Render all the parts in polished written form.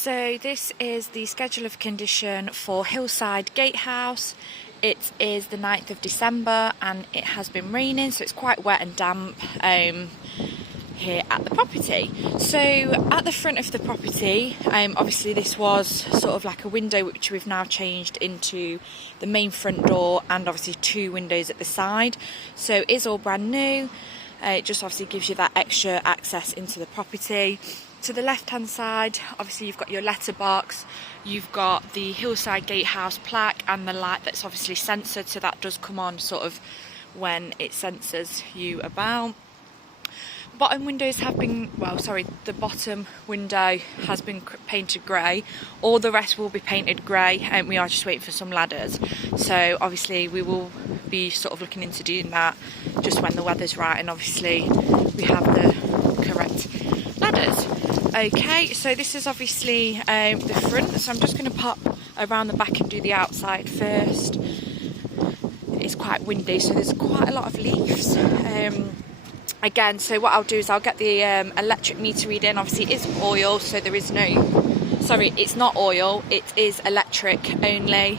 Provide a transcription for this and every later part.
So this is the schedule of condition for Hillside Gatehouse. It is the 9th of December and it has been raining, so it's quite wet and damp here at the property. So at the front of the property, obviously this was sort of like a window which we've now changed into the main front door, and obviously two windows at the side. So it is all brand new. It just obviously gives you that extra access into the property. To the left hand side, obviously you've got your letterbox, you've got the Hillside Gatehouse plaque and the light that's obviously censored, so that does come on sort of when it censors you about. Bottom windows have been, the bottom window has been painted grey. All the rest will be painted grey, and we are just waiting for some ladders. So obviously we will be sort of looking into doing that just when the weather's right, and obviously we have the correct ladders. Okay, so this is obviously the front, so I'm just going to pop around the back and do the outside first. It's quite windy, so there's quite a lot of leaves. Again, so what I'll do is I'll get the electric meter reading. Obviously it is oil, so there is it's not oil, it is electric only.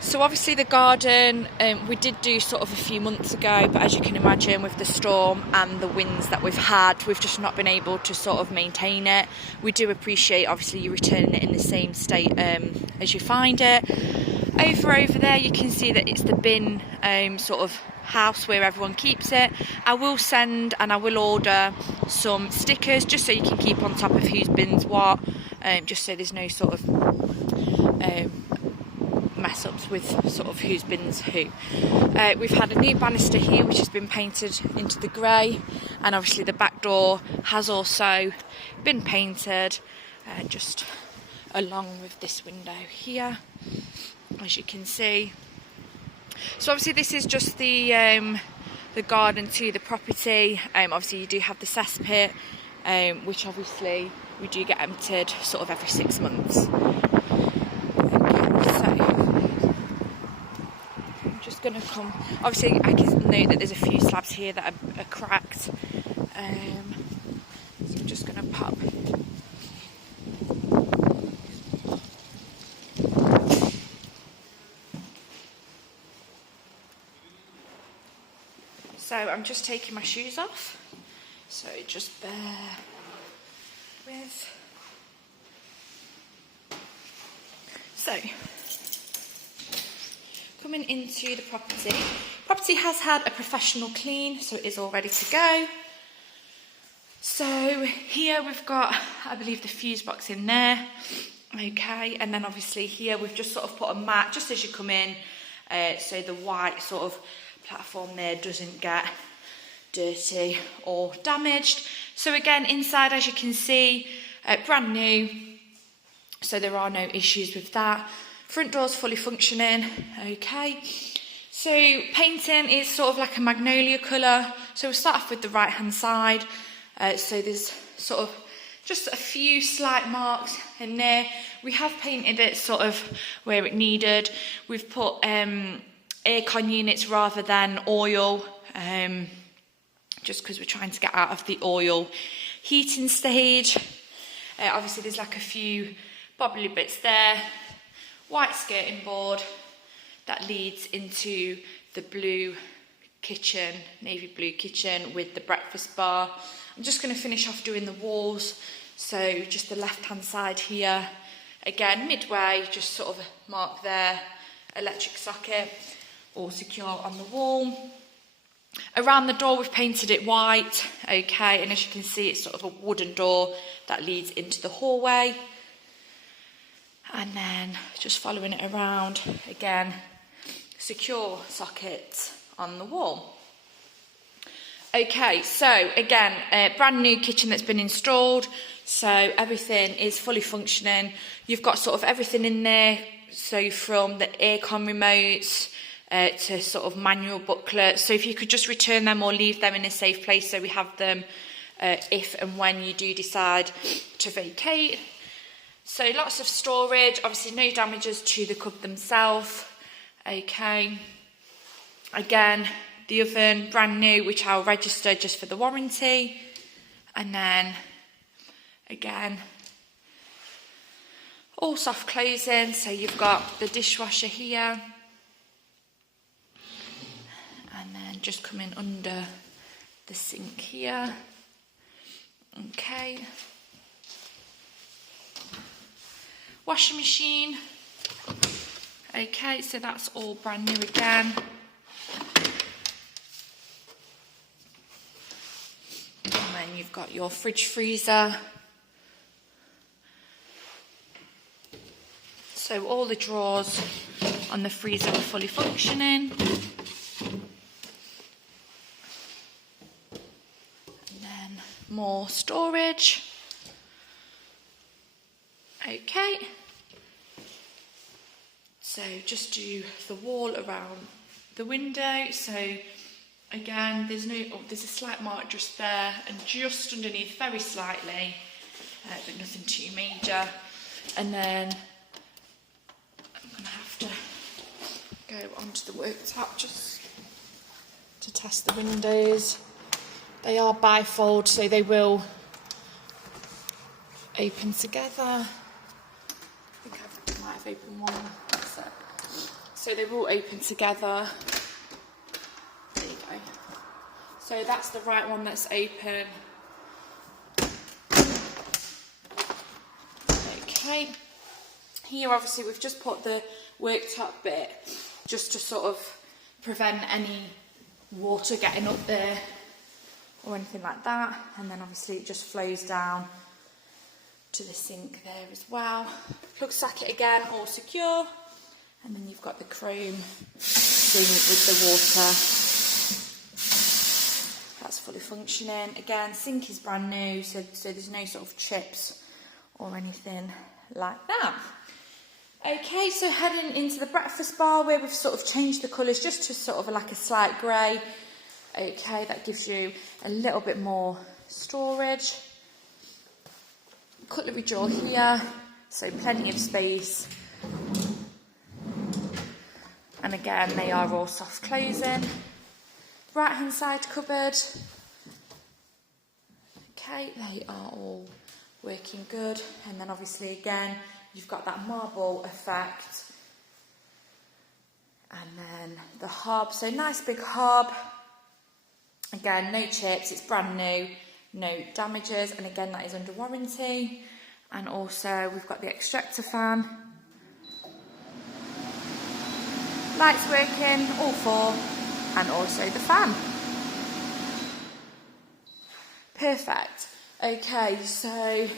So obviously the garden we did do sort of a few months ago, but as you can imagine with the storm and the winds that we've had, we've just not been able to sort of maintain it. We do appreciate obviously you returning it in the same state as you find it. Over there you can see that it's the bin sort of house where everyone keeps it. I will send and I will order some stickers just so you can keep on top of whose bins what, just so there's no sort of mess ups with sort of whose bins who. We've had a new banister here which has been painted into the grey, and obviously the back door has also been painted just along with this window here, as you can see. So obviously this is just the garden to the property. Obviously you do have the cesspit, which obviously we do get emptied sort of every 6 months. Okay, so I'm just going to come. Obviously I can note that there's a few slabs here that are cracked. So I'm just going to pop. So I'm just taking my shoes off, so just bear with. So, coming into the property. Property has had a professional clean, so it is all ready to go. So here we've got, I believe, the fuse box in there. Okay, and then obviously here we've just sort of put a mat just as you come in, so the white sort of platform there doesn't get dirty or damaged. So again, inside, as you can see, brand new, so there are no issues with that. Front door's fully functioning. Okay, so painting is sort of like a magnolia colour, so we'll start off with the right hand side. So there's sort of just a few slight marks in there. We have painted it sort of where it needed. We've put aircon units rather than oil, just because we're trying to get out of the oil heating stage. Obviously there's like a few bobbly bits there. White skirting board that leads into the blue kitchen, navy blue kitchen with the breakfast bar. I'm just going to finish off doing the walls, so just the left hand side here, again midway, just sort of a mark there, electric socket, all secure on the wall. Around the door we've painted it white, okay, and as you can see it's sort of a wooden door that leads into the hallway. And then just following it around, again, secure sockets on the wall. Okay, so again, a brand new kitchen that's been installed, so everything is fully functioning. You've got sort of everything in there, so from the aircon remotes, to sort of manual booklets. So if you could just return them or leave them in a safe place so we have them if and when you do decide to vacate. So lots of storage, obviously no damages to the cupboard themselves. Okay, again the oven brand new, which I'll register just for the warranty. And then again all soft closing, so you've got the dishwasher here, and then just coming under the sink here. Okay. Washing machine. Okay, so that's all brand new again. And then you've got your fridge freezer. So all the drawers on the freezer are fully functioning. And then more storage. Okay. So just do the wall around the window. So again, there's a slight mark just there and just underneath, very slightly, but nothing too major. And then I'm gonna have to go onto the worktop just to test the windows. They are bifold, so they will open together. I think I might have opened one. So they will open together. There you go. So that's the right one that's open. Okay. Here obviously we've just put the worktop bit just to sort of prevent any water getting up there or anything like that. And then obviously it just flows down to the sink there as well. Plug socket again, all secure. And then you've got the chrome thing with the water. That's fully functioning. Again, sink is brand new, so there's no sort of chips or anything like that. Okay, so heading into the breakfast bar where we've sort of changed the colours just to sort of like a slight grey. Okay, that gives you a little bit more storage. Cutlery drawer here, so plenty of space. And again, they are all soft closing. Right hand side cupboard. Okay, they are all working good. And then obviously again, you've got that marble effect. And then the hob, so nice big hob. Again, no chips, it's brand new, no damages. And again, that is under warranty. And also we've got the extractor fan. Lights working, all four, and also the fan. Perfect. Okay, so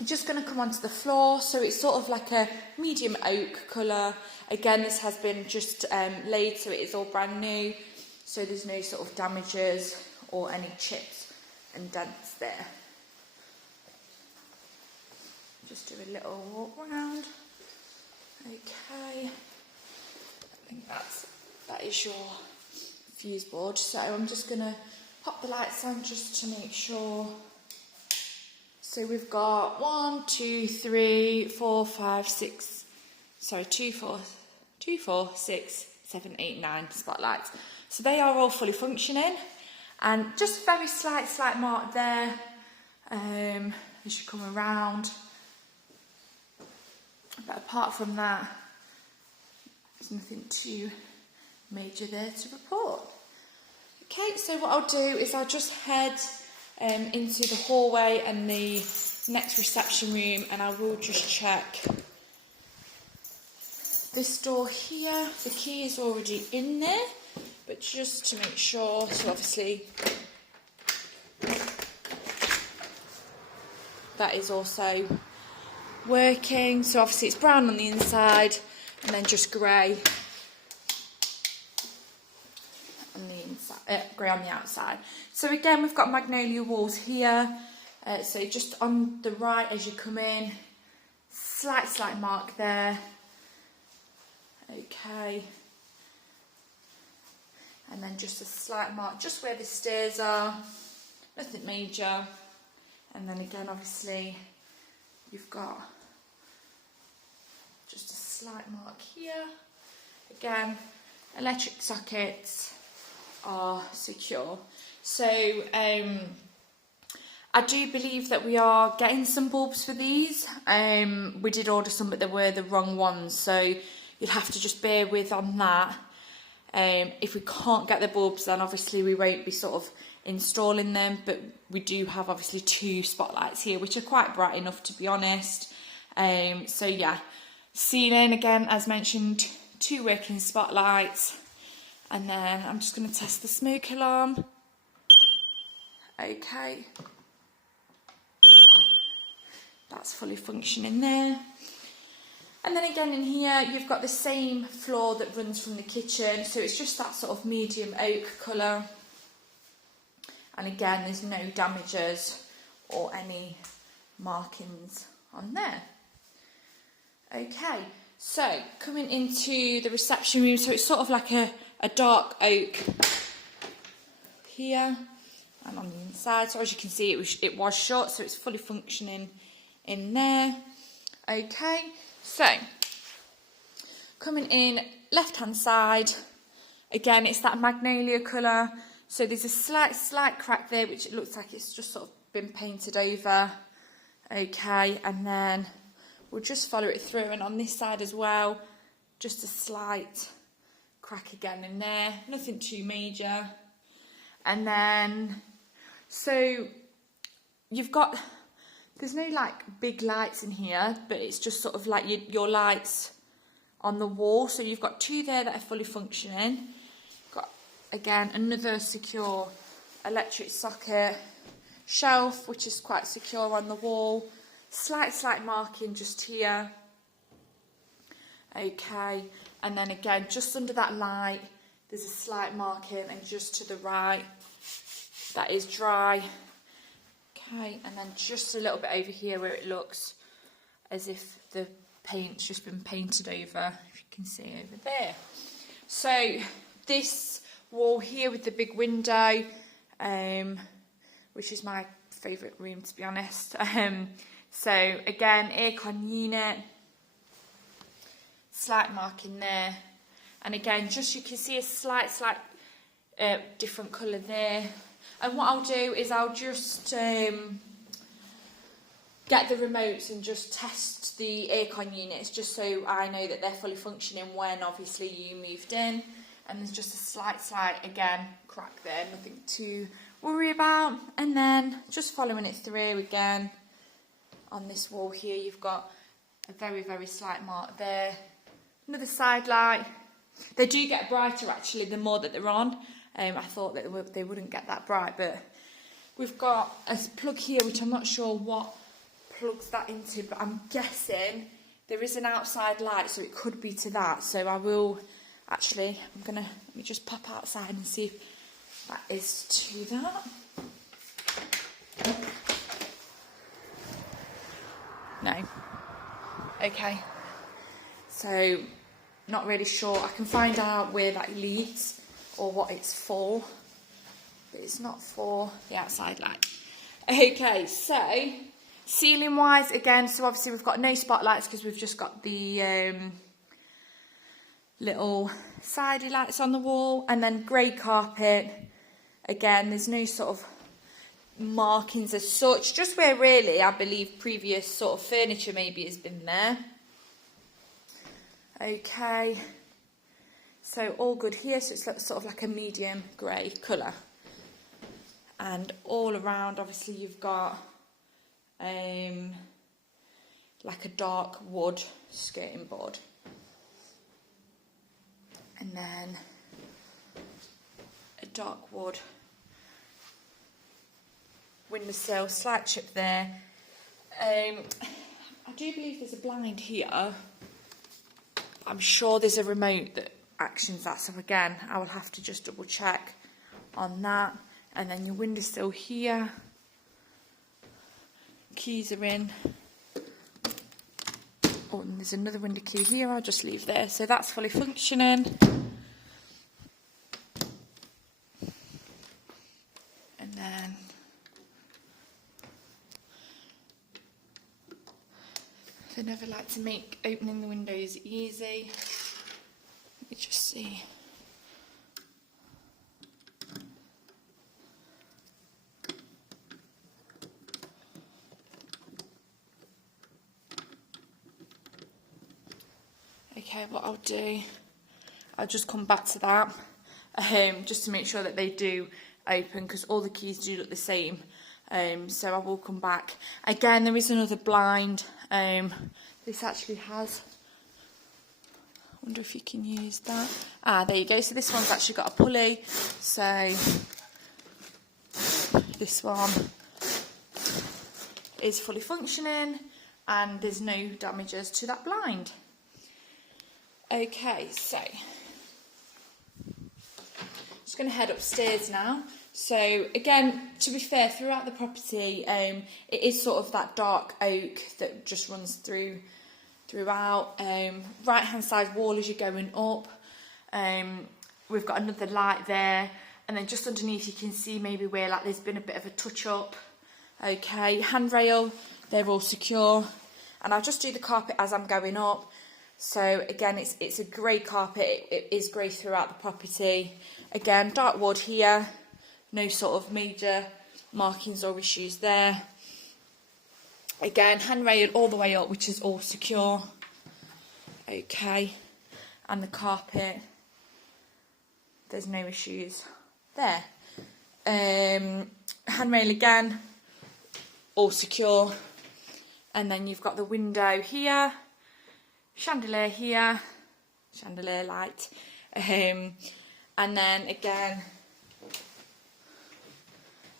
I'm just going to come onto the floor. So it's sort of like a medium oak colour. Again, this has been just laid, so it is all brand new. So there's no sort of damages or any chips and dents there. Just do a little walk round. Okay. I think that is your fuse board. So I'm just going to pop the lights on just to make sure. So we've got 1, 2, 3, 4, 5, 6. Sorry, 2, 4, 6, 7, 8, 9 spotlights. So they are all fully functioning, and just a very slight mark there as you come around. But apart from that, there's nothing too major there to report. Okay, so what I'll do is I'll just head into the hallway and the next reception room, and I will just check this door here. The key is already in there, but just to make sure, so obviously that is also working. So obviously it's brown on the inside and then just grey on the inside, grey on the outside. So again, we've got magnolia walls here. So just on the right as you come in, slight mark there. Okay. And then just a slight mark just where the stairs are, nothing major. And then again, obviously, you've got just a slight mark here. Again, electric sockets are secure. So I do believe that we are getting some bulbs for these. We did order some, but they were the wrong ones, so you'll have to just bear with on that. If we can't get the bulbs, then obviously we won't be sort of installing them, but we do have obviously 2 spotlights here, which are quite bright enough, to be honest. So yeah, ceiling again, as mentioned, 2 working spotlights, and then I'm just going to test the smoke alarm. Okay, that's fully functioning there. And then again in here, you've got the same floor that runs from the kitchen, so it's just that sort of medium oak colour. And again, there's no damages or any markings on there. Okay, so coming into the reception room, so it's sort of like a dark oak here and on the inside. So as you can see, it was shut, so it's fully functioning in there. Okay, so coming in left hand side, again it's that magnolia colour, so there's a slight crack there, which it looks like it's just sort of been painted over. Okay, and then we'll just follow it through, and on this side as well, just a slight crack again in there, nothing too major. And then so you've got, there's no like big lights in here, but it's just sort of like your lights on the wall. So you've got 2 there that are fully functioning. Got again another secure electric socket, shelf which is quite secure on the wall, slight marking just here. Okay, and then again just under that light there's a slight marking, and just to the right that is dry. Okay, and then just a little bit over here where it looks as if the paint's just been painted over, if you can see over there. So this wall here with the big window, which is my favourite room, to be honest. So again, aircon unit, slight marking there, and again just you can see a slight different colour there. And what I'll do is I'll just get the remotes and just test the aircon units, just so I know that they're fully functioning when obviously you moved in. And there's just a slight again crack there, nothing to worry about. And then just following it through again on this wall here, you've got a very slight mark there. Another side light. They do get brighter actually the more that they're on. I thought that they wouldn't get that bright, but we've got a plug here which I'm not sure what plugs that into, but I'm guessing there is an outside light, so it could be to that. So I will actually, let me just pop outside and see if that is to that. No. Okay. So not really sure. I can find out where that leads or what it's for, but it's not for the outside light. Okay, so ceiling wise again, so obviously we've got no spotlights because we've just got the little sidey lights on the wall, and then grey carpet. Again, there's no sort of markings as such, just where really I believe previous sort of furniture maybe has been there. Okay, so all good here, so it's sort of like a medium grey colour. And all around obviously you've got like a dark wood skirting board. And then a dark wood windowsill, slight chip there. I do believe there's a blind here. I'm sure there's a remote that actions that, so again I will have to just double check on that. And then your windowsill here, keys are in. Oh, and there's another window key here, I'll just leave there, so that's fully functioning. And then I never like to make opening the windows easy. Let me just see. Okay, what I'll do, I'll just come back to that, just to make sure that they do open, because all the keys do look the same. So I will come back. Again, there is another blind. This actually has, I wonder if you can use that. Ah, there you go. So this one's actually got a pulley. So this one is fully functioning and there's no damages to that blind. Okay, so just going to head upstairs now. So again, to be fair, throughout the property, it is sort of that dark oak that just runs throughout. Right hand side wall as you're going up. We've got another light there, and then just underneath you can see maybe where like there's been a bit of a touch up. Okay, handrail, they're all secure, and I'll just do the carpet as I'm going up. So again, it's a grey carpet. It is grey throughout the property. Again, dark wood here. No sort of major markings or issues there. Again, handrail all the way up, which is all secure. Okay, and the carpet, there's no issues there. Handrail again, all secure. And then you've got the window here, chandelier here, chandelier light. And then again,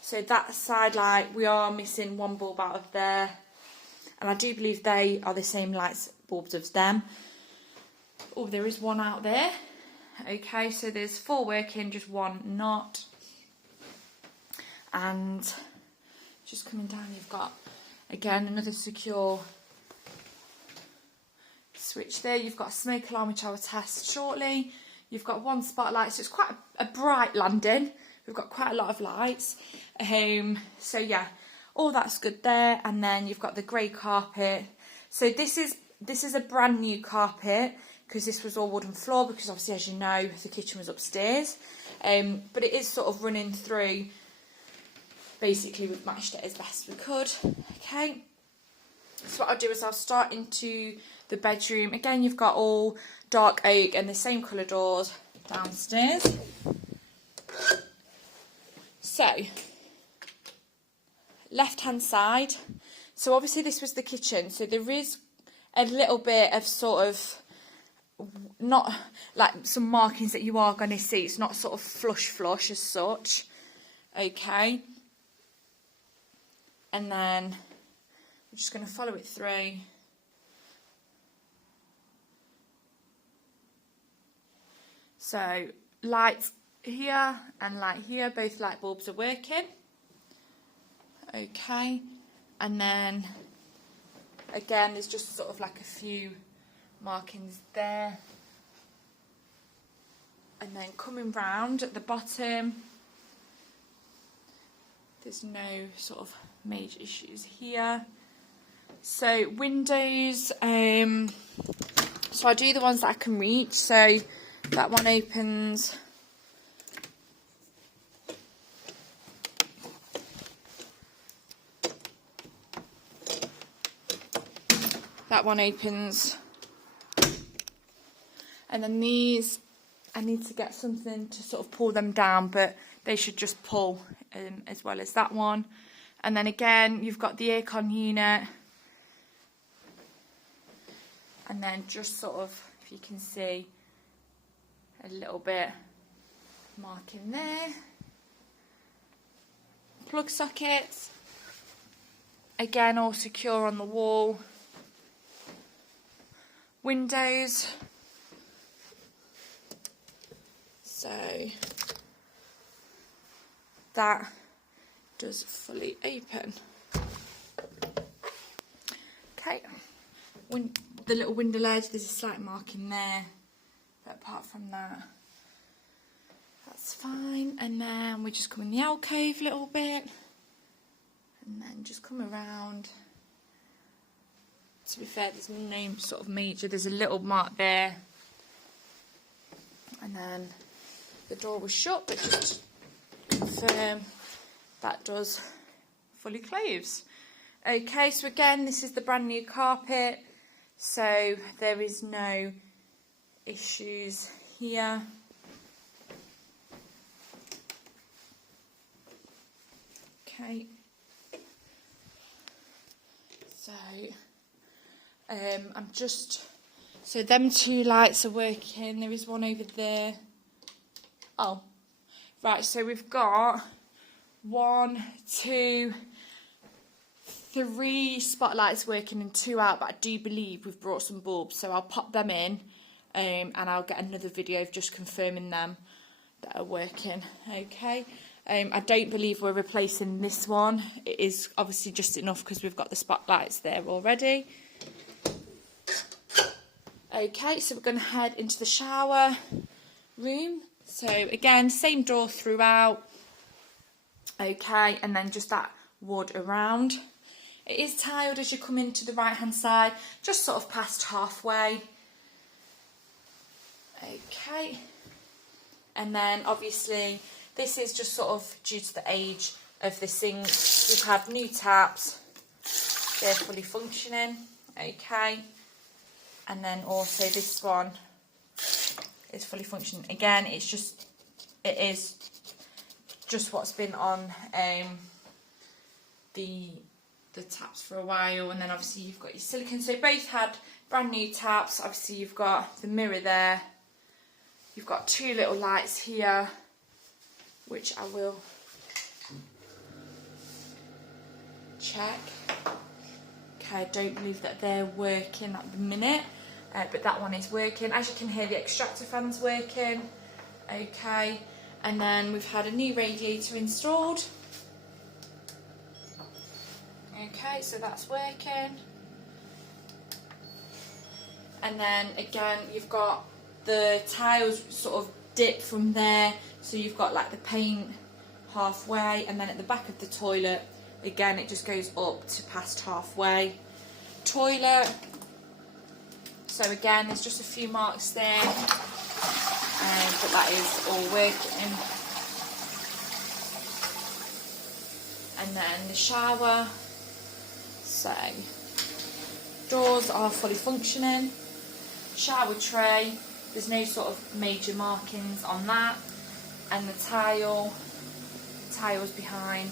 so that side light, we are missing one bulb out of there. And I do believe they are the same lights bulbs as them. Oh, there is one out there. Okay, so there's 4 working, just 1 not. And just coming down, you've got, again, another secure switch there. You've got a smoke alarm, which I will test shortly. You've got 1 spotlight, so it's quite a bright landing. We've got quite a lot of lights. So yeah, all that's good there. And then you've got the grey carpet. So this is a brand new carpet, because this was all wooden floor, because obviously, as you know, the kitchen was upstairs. But it is sort of running through. Basically, we've matched it as best we could. Okay. So what I'll do is I'll start into the bedroom. Again, you've got all dark oak and the same colour doors downstairs. So, left-hand side. So obviously this was the kitchen. So there is a little bit of sort of, not like some markings that you are going to see. It's not sort of flush as such. Okay. And then we're just going to follow it through. So lights here and light here, both light bulbs are working. Okay, and then again there's just sort of like a few markings there. And then coming round at the bottom, there's no sort of major issues here. So windows, so I do the ones that I can reach. So that one opens. That one opens. And then these, I need to get something to sort of pull them down, but they should just pull as well as that one. And then again, you've got the aircon unit. And then just sort of, if you can see, a little bit marking there. Plug sockets. Again, all secure on the wall. Windows. So that does fully open. Okay, the little window ledge, there's a slight marking there, but apart from that, that's fine. And then we just come in the alcove a little bit, and then just come around. To be fair, there's no sort of major, there's a little mark there, and then the door was shut, but just to confirm, that does fully close. Okay, so again, this is the brand new carpet, so there is no issues here. Okay. So, so them two lights are working. There is one over there. Oh, right, so we've got 1, 2, 3 spotlights working and 2 out, but I do believe we've brought some bulbs, so I'll pop them in, and I'll get another video of just confirming them that are working. Okay. I don't believe we're replacing this one. It is obviously just enough because we've got the spotlights there already. Okay, so we're going to head into the shower room. So again, same door throughout. Okay, and then just that wood around. It is tiled as you come into the right hand side, just sort of past halfway. Okay, and then obviously this is just sort of due to the age of the sink. We've had new taps, they're fully functioning. Okay, and then also this one is fully functioning. Again, it is just what's been on the taps for a while, and then obviously you've got your silicone. So both had brand new taps. Obviously you've got the mirror there. You've got 2 little lights here, which I will check. Okay, I don't believe that they're working at the minute, but that one is working. As you can hear, the extractor fan's working. Okay, and then we've had a new radiator installed. Okay, so that's working. And then again, you've got the tiles sort of dip from there, so you've got like the paint halfway, and then at the back of the toilet, again, it just goes up to past halfway. Toilet, so again, there's just a few marks there, but that is all working. And then the shower, so doors are fully functioning. Shower tray, there's no sort of major markings on that. And the tiles behind,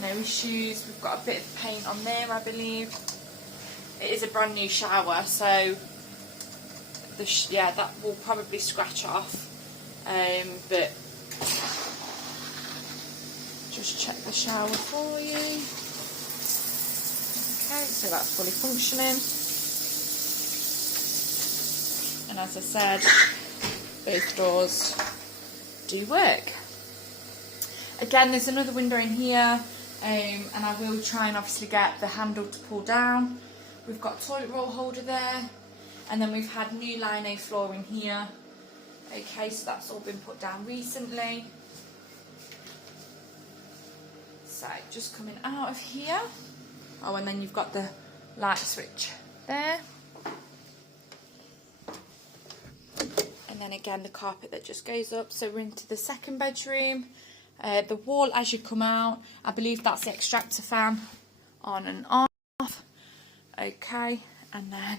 no issues. We've got a bit of paint on there, I believe. It is a brand new shower, so yeah, that will probably scratch off. But just check the shower for you. Okay, so that's fully functioning. And as I said, both doors do work. Again, there's another window in here, and I will try and obviously get the handle to pull down. We've got a toilet roll holder there, and then we've had new lino flooring here. Okay, so that's all been put down recently. So just coming out of here. Oh, and then you've got the light switch there. And then again, the carpet that just goes up. So we're into the second bedroom. The wall as you come out, I believe that's the extractor fan on and off. Okay, and then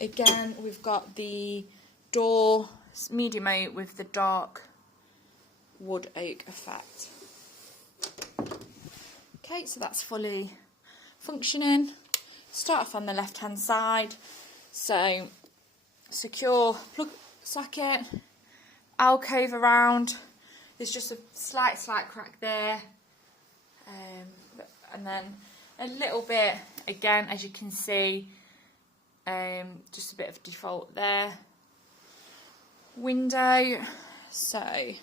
again, we've got the door, medium oak with the dark wood oak effect. Okay, so that's fully functioning. Start off on the left hand side. So secure plug socket, alcove around. There's just a slight crack there, and then a little bit again, as you can see, just a bit of default there. Window, so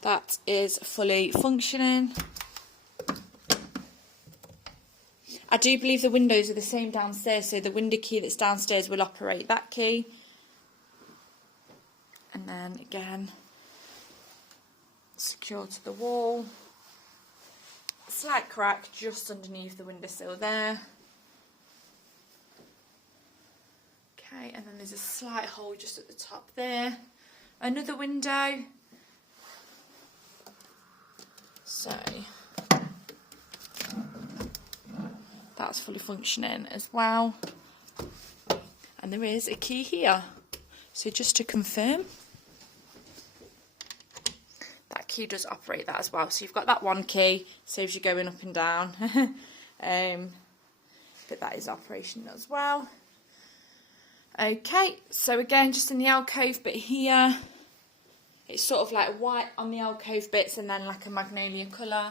that is fully functioning. I do believe the windows are the same downstairs, so the window key that's downstairs will operate that key. And then again, secure to the wall. Slight crack just underneath the windowsill there. Okay, and then there's a slight hole just at the top there. Another window. So that's fully functioning as well. And there is a key here. So just to confirm, that key does operate that as well. So you've got that one key, saves you going up and down. But that is operational as well. Okay, so again, just in the alcove bit here, it's sort of like white on the alcove bits and then like a magnolia colour.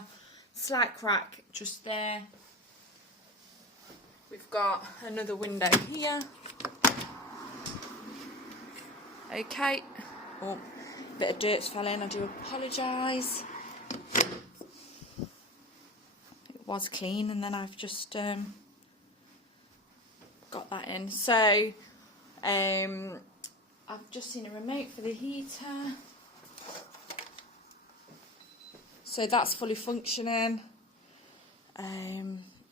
Slight crack just there. We've got another window here. Okay. Oh, a bit of dirt's fell in, I do apologise. It was clean and then I've just got that in. So, I've just seen a remote for the heater. So that's fully functioning.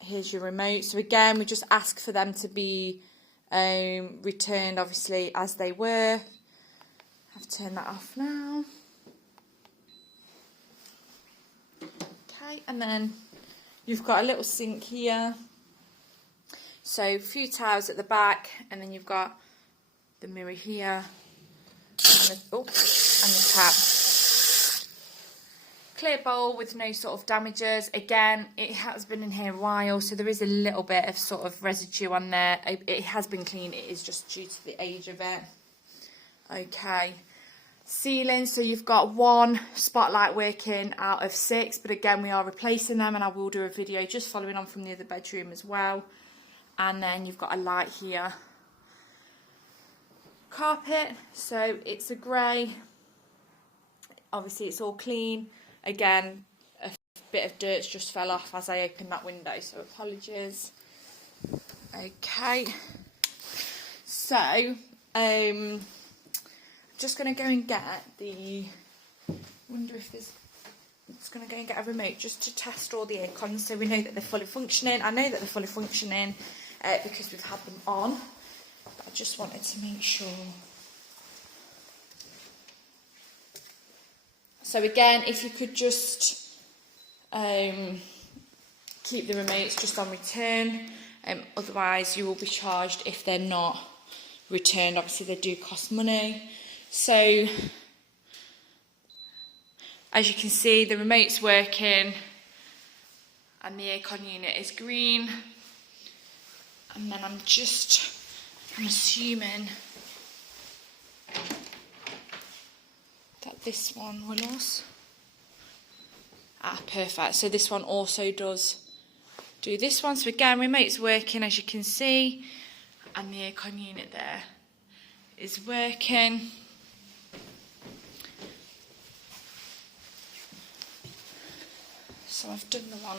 Here's your remote. So again, we just ask for them to be returned, obviously, as they were. I've turned that off now. Okay, and then you've got a little sink here. So a few towels at the back, and then you've got the mirror here, and the tap. Clear bowl with no sort of damages. Again, it has been in here a while, so there is a little bit of sort of residue on there. It has been clean, it is just due to the age of it. Okay. Ceiling, so you've got one spotlight working out of 6, but again, we are replacing them, and I will do a video just following on from the other bedroom as well. And then you've got a light here. Carpet, so it's a grey. Obviously, it's all clean. Again, a bit of dirt just fell off as I opened that window, so apologies. Okay, so just going to go and get the, wonder if there's, it's going to go and get a remote just to test all the aircons so we know that they're fully functioning. I know that they're fully functioning because we've had them on, but I just wanted to make sure. So again, if you could just keep the remotes just on return, otherwise you will be charged if they're not returned. Obviously they do cost money. So as you can see, the remote's working and the aircon unit is green. And then I'm assuming that this one will also, perfect, so this one also does do this one. So again, remote's working, as you can see, and the aircon unit there is working. So I've done the one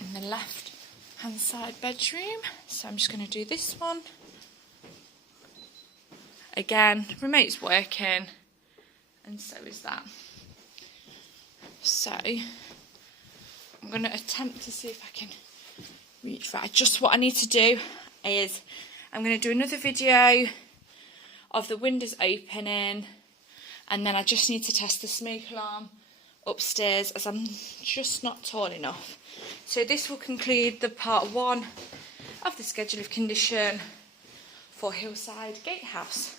in the left hand side bedroom, so I'm just going to do this one. Again, remote's working, and so is that. So I'm going to attempt to see if I can reach that. Just what I need to do is I'm going to do another video of the windows opening, and then I just need to test the smoke alarm upstairs as I'm just not tall enough. So this will conclude the part 1 of the schedule of condition for Hillside Gatehouse.